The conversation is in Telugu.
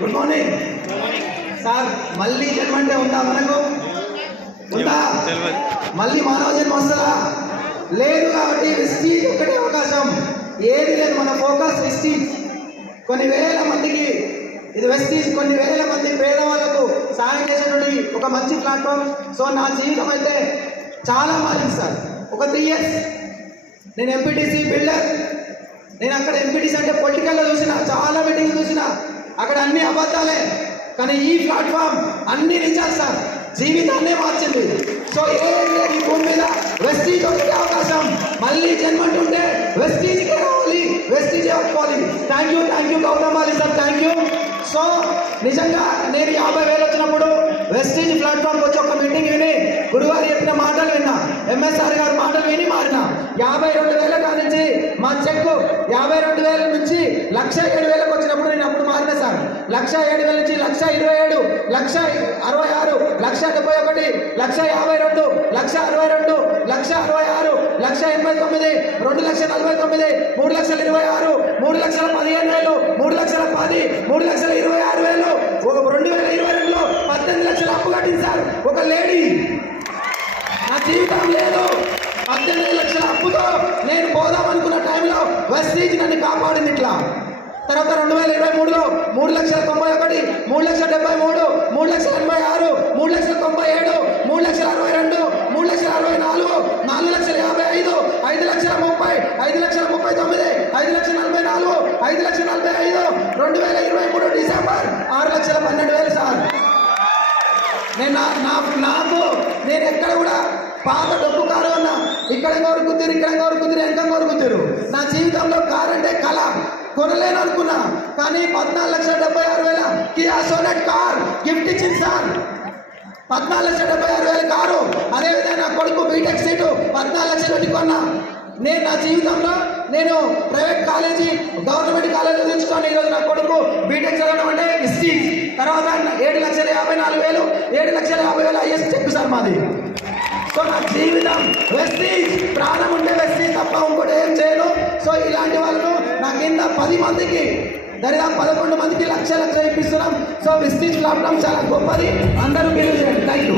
గుడ్ మార్నింగ్ సార్ మళ్ళీ జన్మ అంటే ఉందా మనకు? ఉందా మళ్ళీ మానవ జన్మ వస్తుందా? లేదు కాబట్టి వెస్టీజ్ ఒకటే అవకాశం. ఏది లేదు మన ఫోకస్ వెస్టీజ్ కొన్ని వేల మందికి ఇది వెస్టీజ్ కొన్ని వేల మంది పేదవాళ్ళకు సాయం చేసినటువంటి ఒక మంచి ప్లాట్ఫామ్ సో నా జీవితం అయితే చాలా మారింది సార్ ఒక త్రీ ఇయర్స్ నేను ఎంపీటీసీ బిల్డర్ నేను అక్కడ ఎంపీటీసీ అంటే పొలిటికల్లో చూసిన చాలా మీటింగ్ చూసిన. అక్కడ అన్ని అబద్ధాలే. కానీ ఈ ప్లాట్ఫామ్ అన్ని నిజాలు సార్. జీవితాన్నే మార్చింది. సో ఏ లేదు ఈ భూమి మీద వెస్టీజ్ ఒకటే అవకాశం? మళ్ళీ జన్మంటుంటే వెస్టీజ్కే రావాలి. వెస్టీజే ఒప్పుకోవాలి thank you thank you Gautam Vali sir. Thank you so నిజంగా నేను యాభై వేలు వచ్చినప్పుడు వెస్టీజ్ ప్లాట్ఫామ్కి వచ్చి ఒక మీటింగ్ విని గురువారు చెప్పిన మాటలు విన్నా. ఎంఎస్ఆర్ గారి మాటలు విని మారిన. యాభై రెండు వేల కానించి మా చెక్ యాభై రెండు వేల నుంచి లక్ష ఏడు వేల వచ్చినప్పుడు నేను అప్పుడు మారిన సార్ లక్ష ఏడు వేల నుంచి లక్ష ఇరవై ఏడు లక్ష అరవై ఆరు లక్ష డెబ్బై ఒకటి లక్ష యాభై రెండు లక్ష అరవై రెండు లక్ష అరవై ఆరు లక్ష ఎనభై తొమ్మిది రెండు లక్షల నలభై తొమ్మిది మూడు లక్షల ఇరవై ఆరు మూడు లక్షల పదిహేను వేలు మూడు లక్షల పది మూడు లక్షల ఇరవై ఆరు వేలు. ఒక రెండు వేల ఇరవై రెండులో పద్దెనిమిది లక్షల అప్పు కట్టింది సార్. ఒక లేడీ. నా జీవితం లేదు. పద్దెనిమిది లక్షల అప్పుతో నేను పోదామనుకున్న టైంలో వెస్టీజ్ నన్ను కాపాడింది. తర్వాత రెండు వేల ఇరవై మూడులో మూడు లక్షల తొంభై ఒకటి మూడు లక్షల డెబ్బై మూడు మూడు లక్షల ఎనభై ఆరు మూడు లక్షల తొంభై ఏడు మూడు లక్షల అరవై రెండు మూడు లక్షల అరవై నాలుగు నాలుగు లక్షల యాభై ఐదు ఐదు లక్షల ముప్పై ఐదు లక్షల ముప్పై తొమ్మిది ఐదు లక్షల నలభై నాలుగు ఐదు లక్షల నలభై ఐదు రెండు వేల ఇరవై మూడు డిసెంబర్ ఆరు లక్షల పన్నెండు వేలు సార్. నేను నా- నా- నాకు నేను ఎక్కడ కూడా పాత డబ్బు కారు అన్నా ఇక్కడ కోరుకుతురు ఇక్కడ కోరుకుతురు కుదిరు వెనక నా జీవితంలో కారు అంటే కళ. కొనలేను అనుకున్నా కానీ పద్నాలుగు లక్షల డెబ్బై ఆరు వేల కియా సోనెట్ కార్ గిఫ్ట్ ఇచ్చింది సార్. పద్నాలుగు లక్షల డెబ్బై ఆరు వేల కారు. అదేవిధంగా కొడుకు బీటెక్ సీటు పద్నాలుగు లక్షలు పెట్టి కొన్నా. నేను నా జీవితంలో నేను ప్రైవేట్ కాలేజీ గవర్నమెంట్ కాలేజీ తెచ్చుకొని ఈరోజు నా కొడుకు బీటెక్ చదవడం అంటే హిస్టరీ తర్వాత ఏడు లక్షల యాభై నాలుగు వేలు ఏడు లక్షల యాభై వేలు ఐఎస్ చెక్ సార్ మాది. సో నా జీవితం వెస్టీజ్. ప్రాణం ఉంటే వెస్టీజ్ తప్ప ఇంకోటి ఏం చేయను. సో ఇలాంటి వాళ్ళను కింద పది మందికి దరిదాపు పదకొండు మందికి లక్ష లక్ష ఇప్పిస్తున్నాం. సో వెస్టీజ్ ప్లాట్ఫామ్ చాలా గొప్పది. అందరూ బిలీవ్ చేయండి థ్యాంక్ యూ